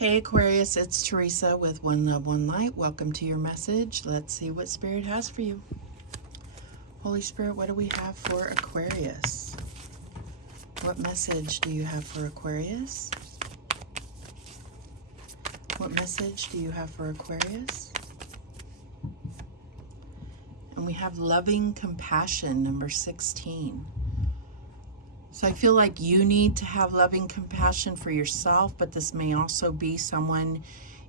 Hey Aquarius, it's Teresa with One Love, One Light. Welcome to your message. Let's see what Spirit has for you. Holy Spirit, what do we have for Aquarius? What message do you have for Aquarius? What message do you have for Aquarius? And we have loving compassion, number 16. So I feel like you need to have loving compassion for yourself, but this may also be someone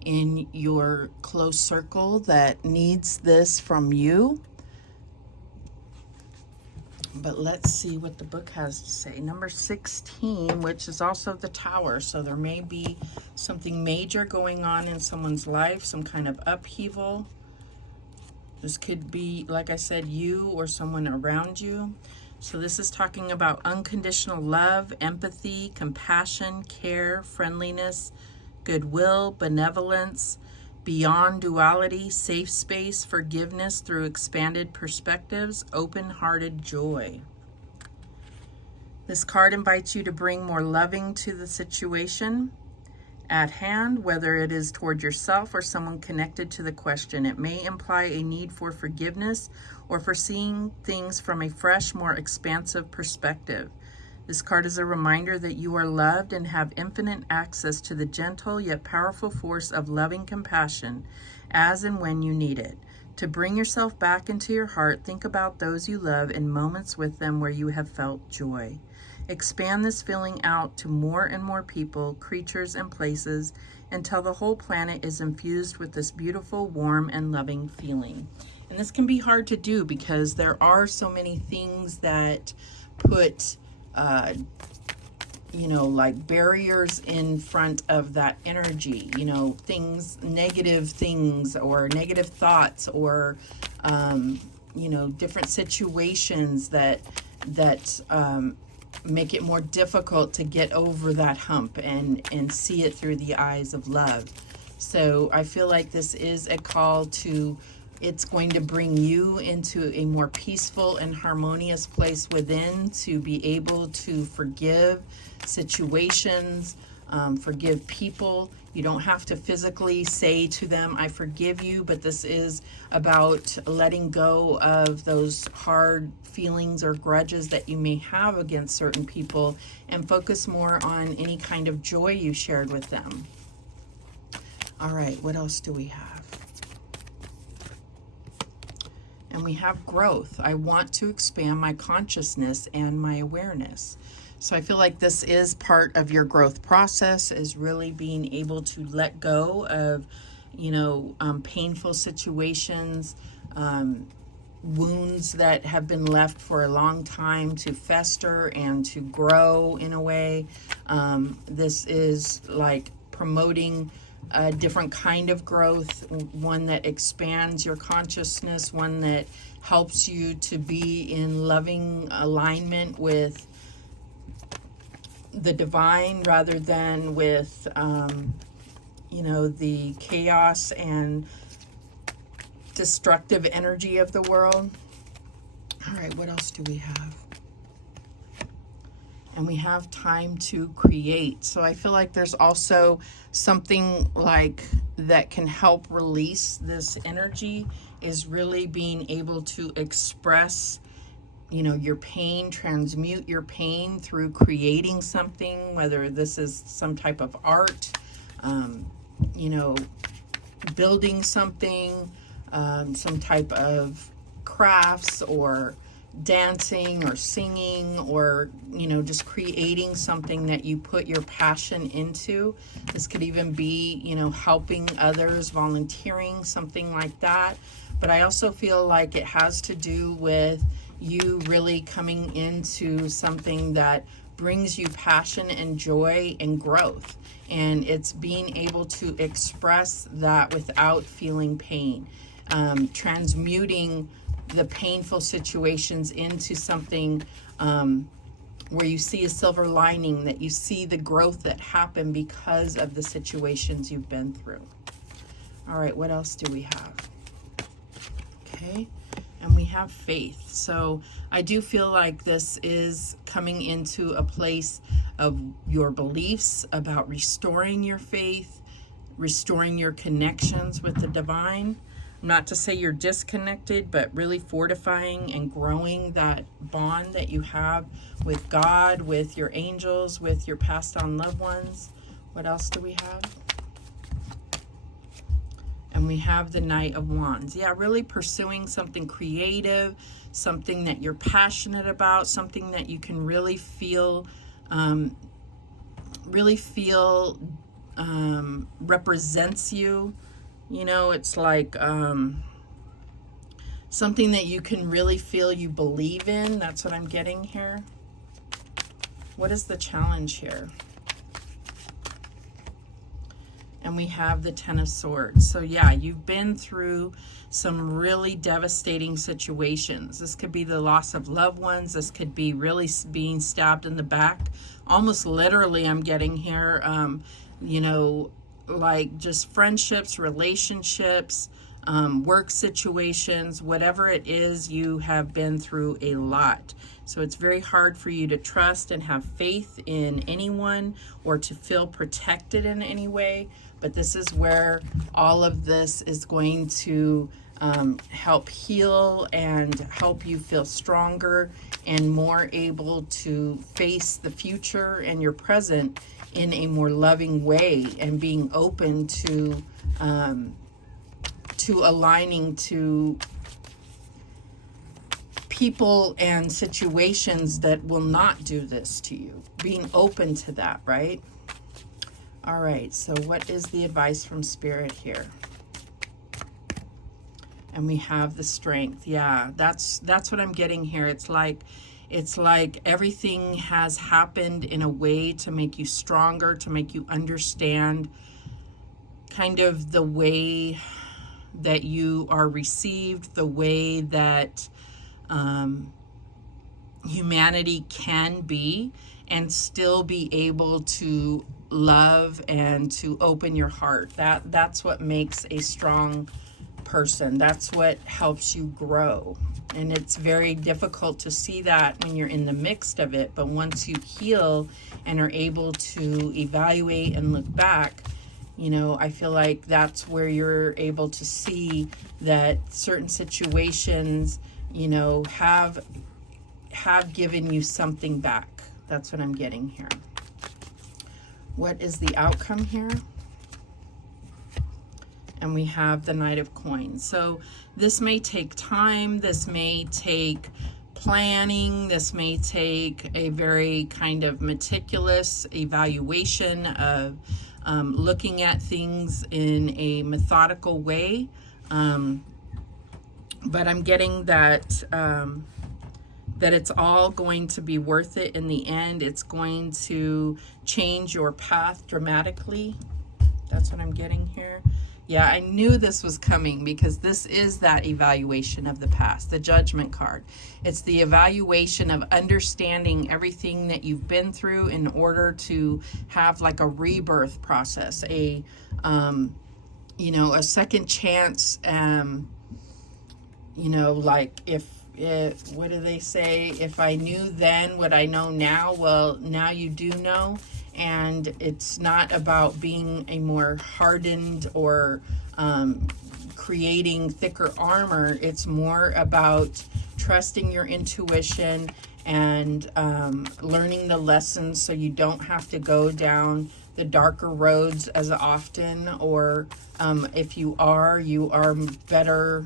in your close circle that needs this from you. But let's see what the book has to say. Number 16, which is also the Tower. So there may be something major going on in someone's life, some kind of upheaval. This could be, like I said, you or someone around you. So this is talking about unconditional love, empathy, compassion, care, friendliness, goodwill, benevolence, beyond duality, safe space, forgiveness through expanded perspectives, open-hearted joy. This card invites you to bring more loving to the situation at hand, whether it is toward yourself or someone connected to the question. It may imply a need for forgiveness or for seeing things from a fresh, more expansive perspective. This card is a reminder that you are loved and have infinite access to the gentle yet powerful force of loving compassion as and when you need it. To bring yourself back into your heart, think about those you love and moments with them where you have felt joy. Expand this feeling out to more and more people, creatures, and places until the whole planet is infused with this beautiful, warm, and loving feeling. And this can be hard to do because there are so many things that put, like barriers in front of that energy, things, negative things or negative thoughts or, different situations that make it more difficult to get over that hump and see it through the eyes of love. So I feel like this is a call to, it's going to bring you into a more peaceful and harmonious place within to be able to forgive situations, forgive people. You don't have to physically say to them, I forgive you, but this is about letting go of those hard feelings or grudges that you may have against certain people and focus more on any kind of joy you shared with them. All right, what else do we have? And we have growth. I want to expand my consciousness and my awareness. So I feel like this is part of your growth process, is really being able to let go of, painful situations, wounds that have been left for a long time to fester and to grow in a way. This is like promoting a different kind of growth, one that expands your consciousness, one that helps you to be in loving alignment with the divine rather than with, the chaos and destructive energy of the world. All right, what else do we have? And we have time to create. So I feel like there's also something like that can help release this energy, is really being able to express your pain, transmute your pain through creating something, whether this is some type of art, building something, some type of crafts or dancing or singing or, just creating something that you put your passion into. This could even be, helping others, volunteering, something like that. But I also feel like it has to do with you really coming into something that brings you passion and joy and growth. And it's being able to express that without feeling pain, transmuting the painful situations into something where you see a silver lining, that you see the growth that happened because of the situations you've been through. All right, what else do we have? Okay. And we have faith. So I do feel like this is coming into a place of your beliefs about restoring your faith, restoring your connections with the divine. Not to say you're disconnected, but really fortifying and growing that bond that you have with God, with your angels, with your passed on loved ones. What else do we have? And we have the Knight of Wands. Yeah, really pursuing something creative, something that you're passionate about, something that you can really feel represents you. You know, it's like something that you can really feel you believe in. That's what I'm getting here. What is the challenge here? And we have the Ten of Swords. So yeah, you've been through some really devastating situations. This could be the loss of loved ones. This could be really being stabbed in the back. Almost literally, I'm getting here, you know, like just friendships, relationships, work situations, whatever it is, you have been through a lot. So it's very hard for you to trust and have faith in anyone or to feel protected in any way. But this is where all of this is going to help heal and help you feel stronger and more able to face the future and your present in a more loving way, and being open to aligning to people and situations that will not do this to you. Being open to that, right? All right, so what is the advice from Spirit here? And we have the Strength. Yeah, that's what I'm getting here. It's like everything has happened in a way to make you stronger, to make you understand kind of the way that you are received, the way that humanity can be, and still be able to love and to open your heart. That's what makes a strong person. That's what helps you grow. And it's very difficult to see that when you're in the midst of it. But once you heal and are able to evaluate and look back, you know, I feel like that's where you're able to see that certain situations, you know, have given you something back. That's what I'm getting here. What is the outcome here? And we have the Knight of Coins. So this may take time. This may take planning. This may take a very kind of meticulous evaluation of looking at things in a methodical way. But I'm getting that that it's all going to be worth it in the end. It's going to change your path dramatically. That's what I'm getting here. Yeah, I knew this was coming because this is that evaluation of the past, the Judgment card. It's the evaluation of understanding everything that you've been through in order to have like a rebirth process, a you know, a second chance. You know, like what do they say? If I knew then what I know now, well, now you do know. And it's not about being a more hardened or creating thicker armor. It's more about trusting your intuition and learning the lessons so you don't have to go down the darker roads as often, or if you are better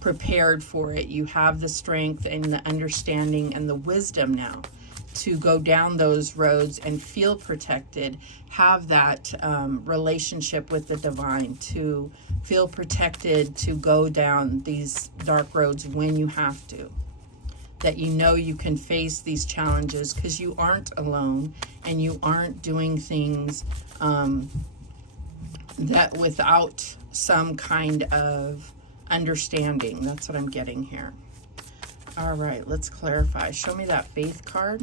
prepared for it. You have the strength and the understanding and the wisdom now to go down those roads and feel protected, have that relationship with the divine, to feel protected to go down these dark roads when you have to. That you know you can face these challenges because you aren't alone and you aren't doing things that without some kind of understanding. That's what I'm getting here. All right, let's clarify. Show me that Faith card.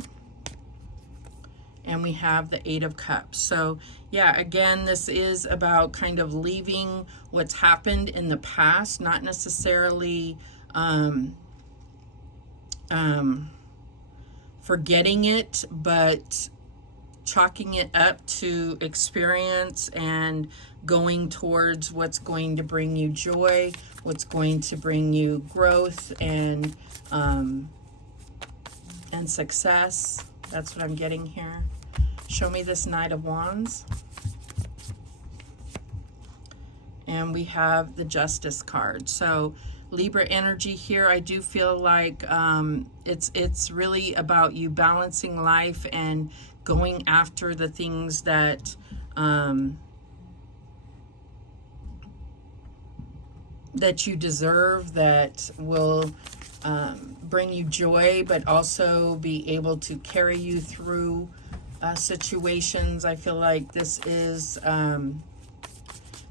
And we have the Eight of Cups. So yeah, again, this is about kind of leaving what's happened in the past, not necessarily forgetting it, but chalking it up to experience and going towards what's going to bring you joy, what's going to bring you growth and success. That's what I'm getting here. Show me this Knight of Wands. And we have the Justice card. So Libra energy here, I do feel like it's really about you balancing life and going after the things that that you deserve, that will bring you joy, but also be able to carry you through situations. I feel like this is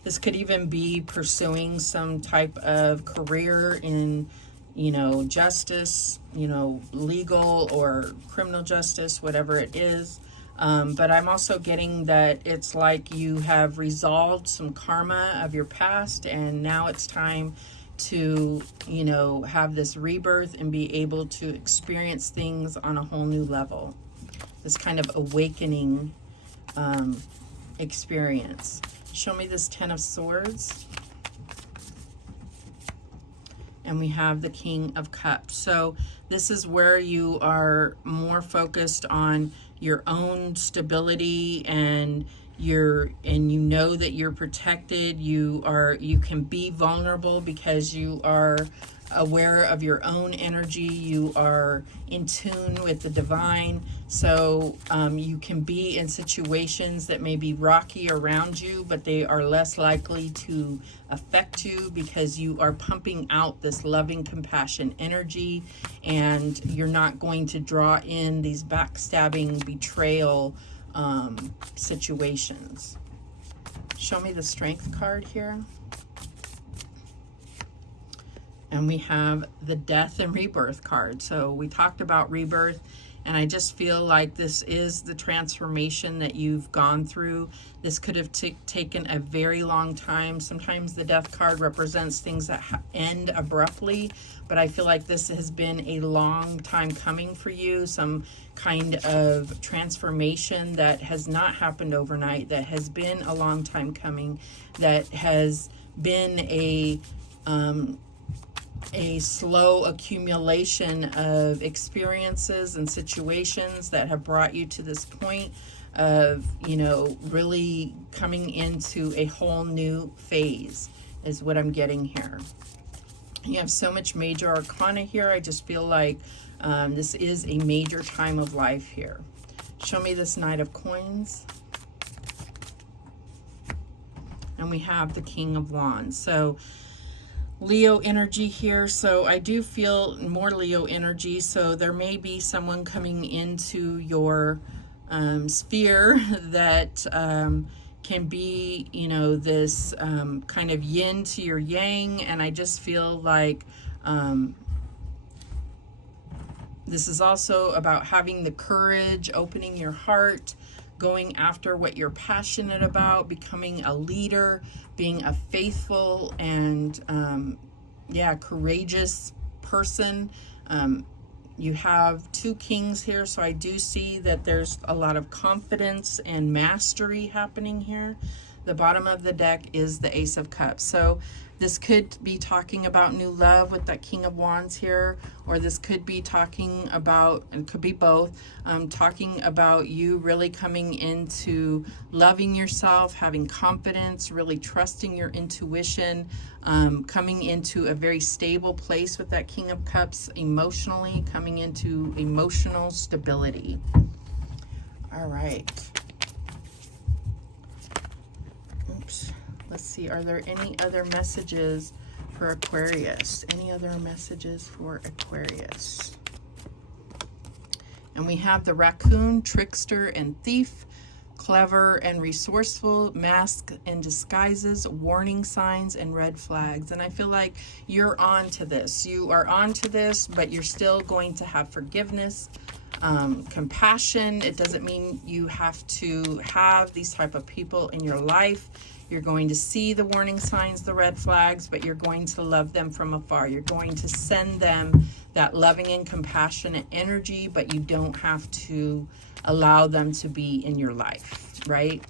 this could even be pursuing some type of career in, you know, justice, you know, legal or criminal justice, whatever it is. But I'm also getting that it's like you have resolved some karma of your past, and now it's time to, you know, have this rebirth and be able to experience things on a whole new level. This kind of awakening experience. Show me this Ten of Swords. And we have the King of Cups. So this is where you are more focused on your own stability, and you know that you're protected. You can be vulnerable because you are aware of your own energy. You are in tune with the divine. So you can be in situations that may be rocky around you, but they are less likely to affect you because you are pumping out this loving compassion energy, and you're not going to draw in these backstabbing betrayal situations. Show me the Strength card here. And we have the Death and Rebirth card. So we talked about rebirth, and I just feel like this is the transformation that you've gone through. This could have taken a very long time. Sometimes the Death card represents things that end abruptly, but I feel like this has been a long time coming for you. Some kind of transformation that has not happened overnight, that has been a long time coming, that has been a slow accumulation of experiences and situations that have brought you to this point of, you know, really coming into a whole new phase is what I'm getting here. You have so much major arcana here. I just feel like this is a major time of life here. Show me this Knight of Coins. And we have the King of Wands. So Leo energy here. So I do feel more Leo energy. So there may be someone coming into your sphere that can be, you know, this kind of yin to your yang. And I just feel like this is also about having the courage, opening your heart, going after what you're passionate about, becoming a leader, being a faithful and courageous person. You have two kings here, so I do see that there's a lot of confidence and mastery happening here. The bottom of the deck is the Ace of Cups. So this could be talking about new love with that King of Wands here, or this could be talking about, and could be both, talking about you really coming into loving yourself, having confidence, really trusting your intuition, coming into a very stable place with that King of Cups emotionally, coming into emotional stability. All right. Oops. Let's see, are there any other messages for Aquarius? Any other messages for Aquarius? And we have the Raccoon, Trickster and Thief, Clever and Resourceful, Mask and Disguises, Warning Signs, and Red Flags. And I feel like you're on to this. You are on to this, but you're still going to have forgiveness, compassion. It doesn't mean you have to have these type of people in your life. You're going to see the warning signs, the red flags, but you're going to love them from afar. You're going to send them that loving and compassionate energy, but you don't have to allow them to be in your life, right?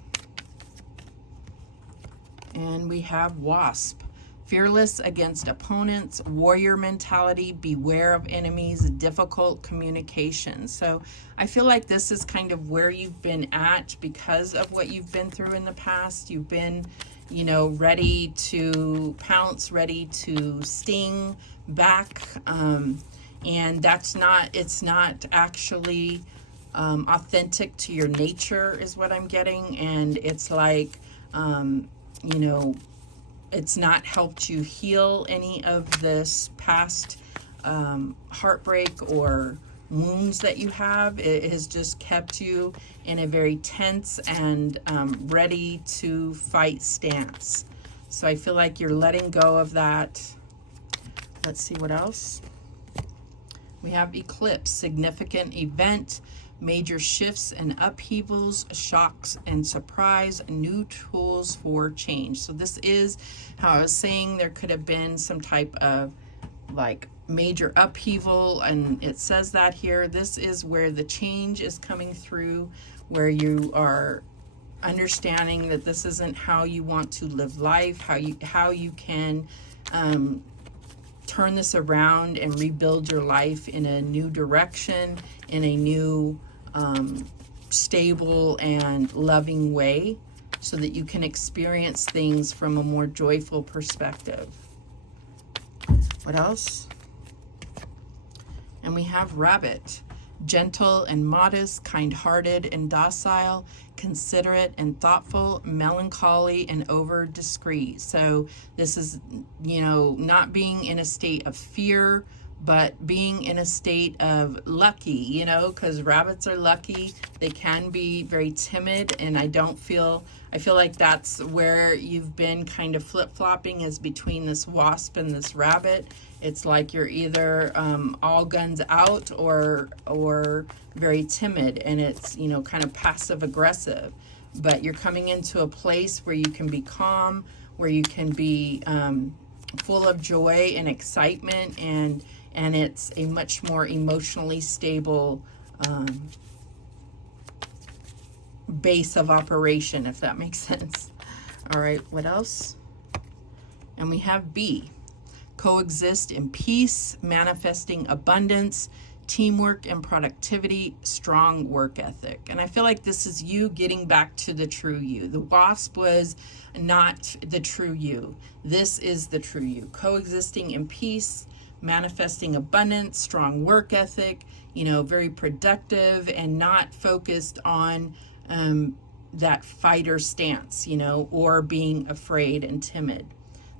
And we have Wasp. Fearless against opponents, warrior mentality, beware of enemies, difficult communication. So I feel like this is kind of where you've been at because of what you've been through in the past. You've been, you know, ready to pounce, ready to sting back. And that's not, it's not actually authentic to your nature is what I'm getting. And it's like, you know, it's not helped you heal any of this past heartbreak or wounds that you have. It has just kept you in a very tense and ready to fight stance. So I feel like you're letting go of that. Let's see what else. We have Eclipse, significant event, major shifts and upheavals, shocks and surprise, new tools for change. So this is how I was saying there could have been some type of like major upheaval, and it says that here. This is where the change is coming through, where you are understanding that this isn't how you want to live life, how you can turn this around and rebuild your life in a new direction, in a new stable and loving way, so that you can experience things from a more joyful perspective. What else? And we have Rabbit, gentle and modest, kind-hearted and docile, considerate and thoughtful, melancholy and over discreet. So this is, you know, not being in a state of fear, but being in a state of lucky, you know, because rabbits are lucky. They can be very timid, and I feel like that's where you've been kind of flip-flopping, is between this wasp and this rabbit. It's like you're either all guns out or very timid, and it's, you know, kind of passive aggressive. But you're coming into a place where you can be calm, where you can be full of joy and excitement, and it's a much more emotionally stable base of operation, if that makes sense. All right, what else? And we have B, coexist in peace, manifesting abundance, teamwork and productivity, strong work ethic. And I feel like this is you getting back to the true you. The wasp was not the true you. This is the true you. Coexisting in peace, manifesting abundance, strong work ethic, you know, very productive and not focused on that fighter stance, you know, or being afraid and timid.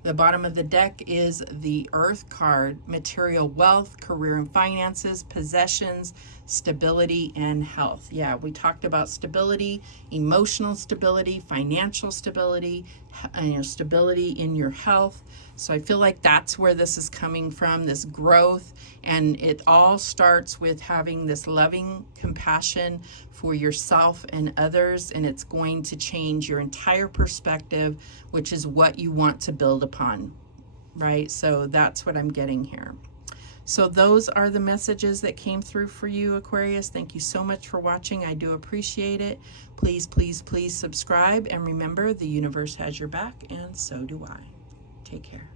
The bottom of the deck is the Earth card, material wealth, career and finances, possessions, stability, and health. Yeah, we talked about stability, emotional stability, financial stability, stability in your health. So I feel like that's where this is coming from, this growth. And it all starts with having this loving compassion for yourself and others. And it's going to change your entire perspective, which is what you want to build upon, right? So that's what I'm getting here. So those are the messages that came through for you, Aquarius. Thank you so much for watching. I do appreciate it. Please, please, please subscribe. And remember, the universe has your back, and so do I. Take care.